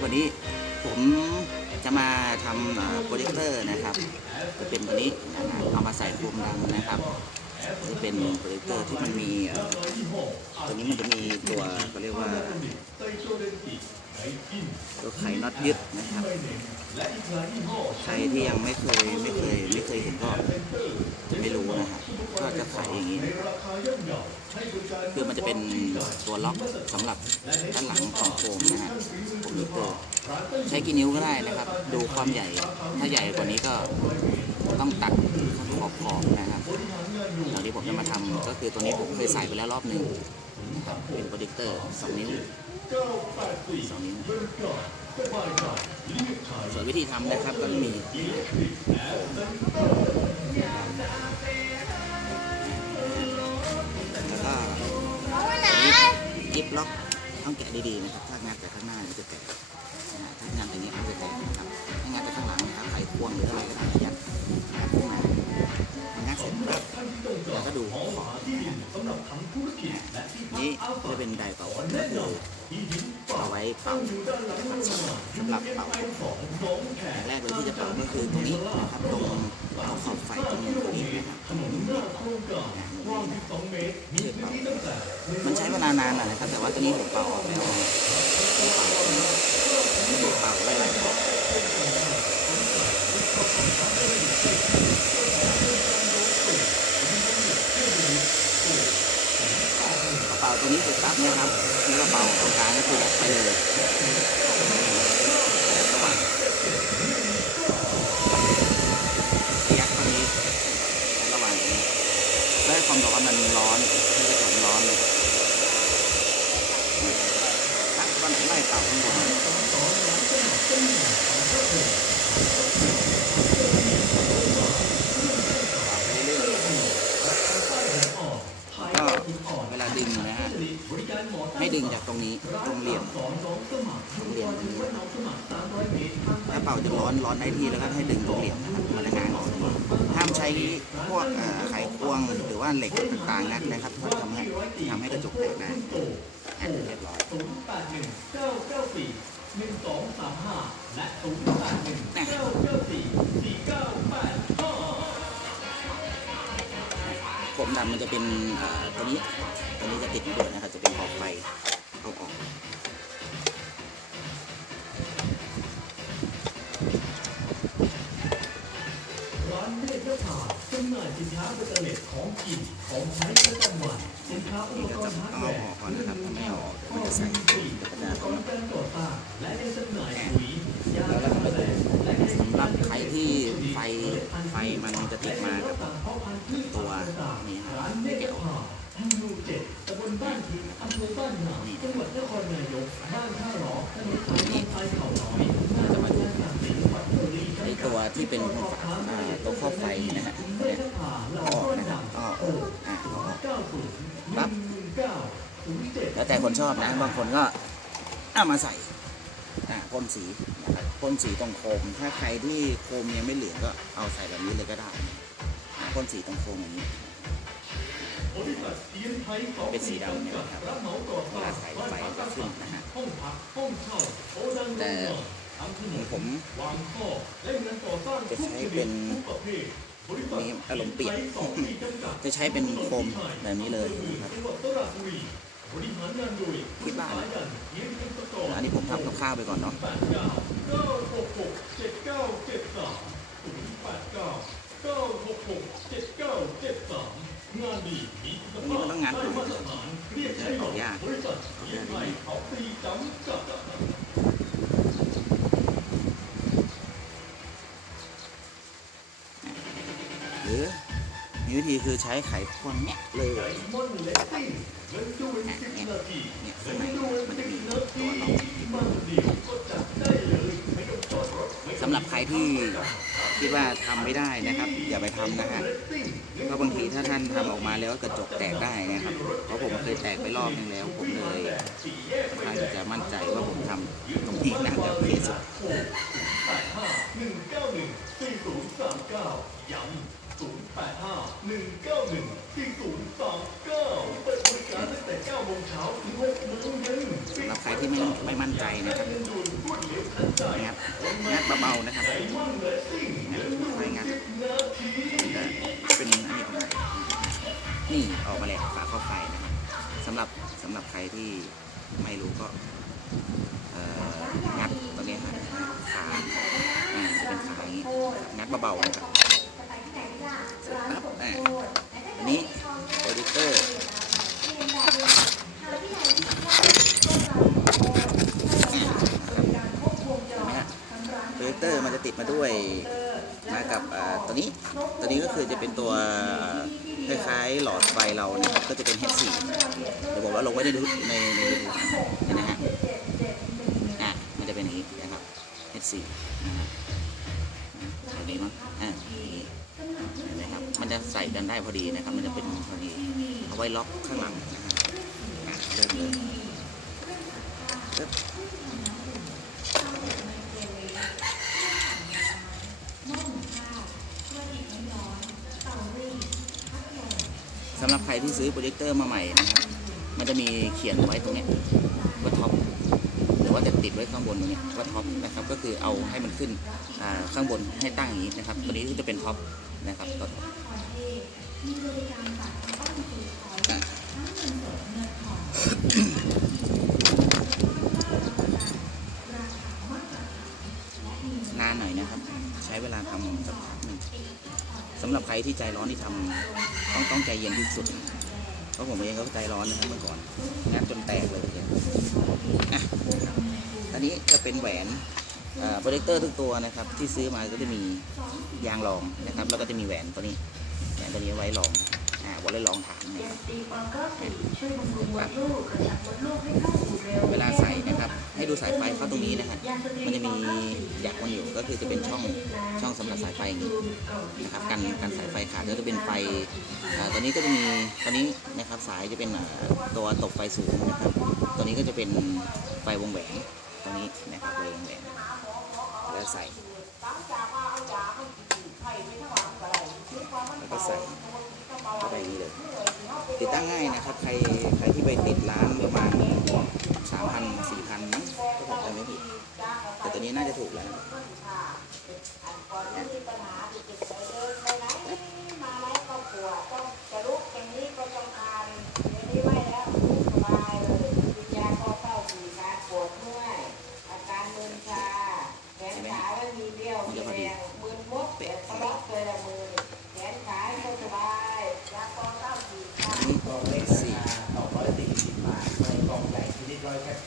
ครับวันนี้ผมจะมาทำโปรเจคเตอร์นะครับจะเป็นตัวนี้นะฮะเอามาใส่โคมดังนะครับจะเป็นโปรเจคเตอร์ที่มันมีเอ่อตัวนี้มันจะมีตัวเขาเรียกว่า ตัวไขน็อตยึดนะครับ ใครที่ยังไม่เคยไม่เคยไม่เคยเห็นก็ไม่รู้นะครับ ก็จะไขอย่างนี้ คือมันจะเป็นตัวล็อกสำหรับด้านหลังของโคมนะฮะโคมมิเตอร์ใช้กี่นิ้วก็ได้นะครับ ดูความใหญ่ ถ้าใหญ่กว่านี้ก็ต้องตัดขอบขอบๆนะครับตอนที่ผมจะมาทำก็คือตัวนี้ผมเคยใส่ไปแล้วรอบหนึ่ง เป็นโปรดิกเตอร์สองนิ้วสองนิ้วส่วนวิธีทำนะครับก็จะมีแล้วก็ยิบล็อกต้องแกะดีๆนะครับ ถ้างัดแต่ข้างหน้าเนี่ยจะแตกะถ้างัดอย่างนี้มันจะแตกนะครับถ้างัดแต่ข้างหลังนะครับไขควงหรืออะไรก็ได้ยัดงัดขึ้นมาพองัดเสร็จ แล้วก็ดูขอบนี่จะเป็นไดเป่าก็คือเอาไว้เป่าสำหรับเป่าอย่างแรกเลยที่จะเป่าก็คือตรงนี้นะครับตรงตรงขอบไฟตรงนี้ตรงนี้นะครับคือเป่ามันใช้เวลานานหน่อยนะครับแต่ว่าตัวนี้ผมเป่าออกแล้วผมเป่าไล่ไล่ออกพอเป่าตัว นะครับแล้วก็เป่าตรงกลางก็คือยัดไปเลยระหว่างยัดตรงนี้ระหว่างนี้ได้ความร้อนมันร้อนที่กระจกร้อนเลยถ้าตอนไหนไม่เต่าข้างบนเป่าไปเรื่อยๆก็เวลาดึงนะฮะให้ ดึงจากตรงนี้ตรงเหลี่ยมตรงเหลี่ยมตรงนี้ถ้าเป่าจะร้อนร้อนได้ที่แล้วก็ให้ดึงตรงเหลี่ยมนะครับมันจะงานออกตรงนี้ห้ามใช้พวกเอ่อไขควงหรือว่าเหล็กต่างๆนักนะครับที่ทำให้ทำให้กระจกแตกได้อะเรียบร้อย0 8 1 9 9 4 1 2 3 5และ0 8 1 9 9 4 4 9 8ผมดำมันจะเป็นตัวนี้ตัวนี้จะติดด้วย สินค้าเบตเตอร์เน็ตของกินของใช้ประจำวันสินค้าอุปกรณ์ฮาร์ดแวร์เครื่อนนะครับถ้าไม่เอมือปีกอุปกรณ์การก่อสร้างและในจำหน่ายปุ๋ยยาฆ่าแมลงและในสำหรับใครที่ไฟไฟมันจะติดมากับ เพาะพันธุ์พืช ตัวนี้ครั ร้า บ นเม ไม่ ฆ เกี่ยว ผ่าหมู่เจ็ดตำบลบ้านทิ้งอำเภอบ้านนาจังหวัดนครนายกบ้านท่าหลอถนนสายลำไพเขาน้อยหน้าจังหวัดนครศรีธรรมราช ไอตัวที่เป็นฝาอ่าตัวข้อไฟนะฮะเนี่ยเอาออกนะครับเอาออกอะเอาออกปั๊บ แล้วแต่คนชอบนะ บางคนก็เอามาใส่อะพ่นสีนะครับพ่นสีตรงโคม ถ้าใครที่โคมยังไม่เหลืองก็เอาใส่แบบนี้เลยก็ได้อะพ่นสีตรงโคมอย่างนี้เป็นสีดำเนี่ยนะครับเวลาใส่ไฟก็ขึ้นนะฮะห้องพักห้องเช่าโอดังแต่ผมจะใช้เป็นมีอารมณ์เปลี่ยนไซต์สองที่จำกัดจะใช้เป็นโคมแบบนี้เลยนะครับ จังหวัดสระบุรีบริหารงานโดยคิดว่าสายันเยียมเป็นประกอบอันนี้ผมทำกับข้าวไปก่อนเนาะแปดเก้าเก้าหกหกเจ็ดเก้าเจ็ดสามศูนย์แปดเก้าเก้าหกหกเจ็ดเก้าเจ็ดสามงานดีมีคุณภาพอันนี้มันต้องงัดได้มาตรฐานเรียกใช้หน่อยยากบริษัทเยียมไทย ธีคือใช้ไขควงเนี่ยเลยเนี่ยเงิข้างในนดูเป็นมันจะมีตัวล็อกมาเดียสำหรับใครที่คิดว่าทำไม่ได้นะครับ อย่าไปทำนะฮะเพราะบางทีถ้าท่านทำออกมาแล้วกระจกแตกได้นะครับ เพราะผมเคยแตกไปรอบนึงแล้ว ผมเลยค่อนข้างจะมั่นใจว่าผมทำตรงนี้น่าจะโอเคสุด 191ที่039เปิดบริการตั้งแต่9โมงเช้าถึง6โมงย็นสำหรับใครที่ไม่ไม่มั่นใจนะครับงัดงัดเบาๆนะครับงัดค่อยงัดเป็นอันนี้ของนี่ออกมาแล้วฝาครอบไฟนะครับสำหรับสำหรับใครที่ไม่รู้ก็งัดตรงนี้ครับขาเป็นขาอย่างนี้งัดเบาๆนะครับ อ่าอันนี้โปรดิวเตอร์เห็นไหมฮะโปรเจคเตอร์มันจะติดมาด้วยมากับอ่าตัวนี้ตัวนี้ก็คือจะเป็นตัวคล้ายๆหลอดไฟเรานะครับก็จะเป็น H4 เดี๋ยวบอกว่าลงไว้ในดูในในนนะฮะอะมันจะเป็นอย่างนี้นะครับ H4 นะฮะ มันจะใส่กันได้พอดีนะครับ มันจะเป็นพอดีเอาไว้ล็อกข้างหลังนะฮะเริ่มเลยสำหรับใครที่ซื้อโปรเจคเตอร์มาใหม่นะครับ มันจะมีเขียนไว้ตรงนี้ว่าท็อปหรือว่าจะติดไว้ข้างบนตรงนี้ว่าท็อปนะครับ ก็คือเอาให้มันขึ้นข้างบนให้ตั้งอย่างนี้นะครับ ตัวนี้ก็จะเป็นท็อปนะครับ ก็อะนานหน่อยนะครับ ใช้เวลาทำสักพักหนึ่งสำหรับใครที่ใจร้อนที่ทำต้องต้องใจเย็นที่สุดเพราะผมเองก็ใจร้อนนะครับเมื่อก่อนงัดจนแตกเลยทีเดียวอะอันนี้จะเป็นแหวนโปรเจคเตอร์ทุกตัวนะครับ ที่ซื้อมาก็จะมียางรองนะครับ แล้วก็จะมีแหวนตัวนี้ แหวนตัวนี้ไว้รองอ่าว้รองฐานนะครับอก็สีช่วยบำรุงมดลูกกระชับมดลูกให้เข้าสู่เร็วเวลาใส่นะครับ ให้ดูสายไฟเข้าตรงนี้นะครับมันจะมีหยักมันอยู่ก็คือจะเป็นช่องช่องสำหรับสายไฟอย่างนี้นะครับกันกันสายไฟขาดแล้วจะเป็นไฟอ่าตัวนี้ก็จะมีตัวนี้นะครับสายจะเป็นอ่าตัวตบไฟสูงนะครับ ตัวนี้ก็จะเป็นไฟวงแหวนตัวนี้นะครับไฟวงแหวนแล้วใส่แล้ว ก็ใส่เข้าไปอย่างนี้เลย ติดตั้งง่ายนะครับ ใครใครที่ไปติดร้านประมาณสามพันสี่พันมั้งถ้าผมจำไม่ผิดแต่ตัวนี้น่าจะถูกแล้ว นี่ กล่องเล็ก สี่ ราคา240บาทในกล่องใหญ่ชนิดร้อยแ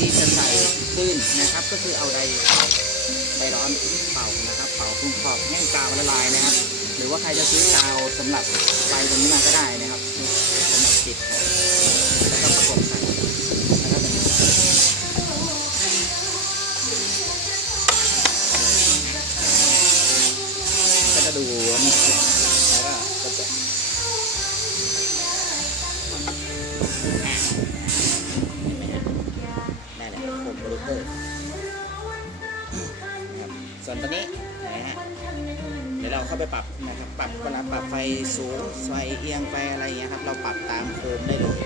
ที่จะใส่ตื้นนะครับ ก็คือเอาไดเป่าไดร้อนเป่านะครับ เป่าตรงขอบแห้งกาวละลายนะครับ หรือว่าใครจะซื้อกาวสำหรับไฟตรงนี้มาก็ได้นะ ส่วนตัวนี้นะฮะเดี๋ยวเราเข้าไปปรับนะครับปรับเวลาปรับไฟสูงไฟเอียงไฟอะไรอย่างเงี้ยครับเราปรับตามโคมได้เลย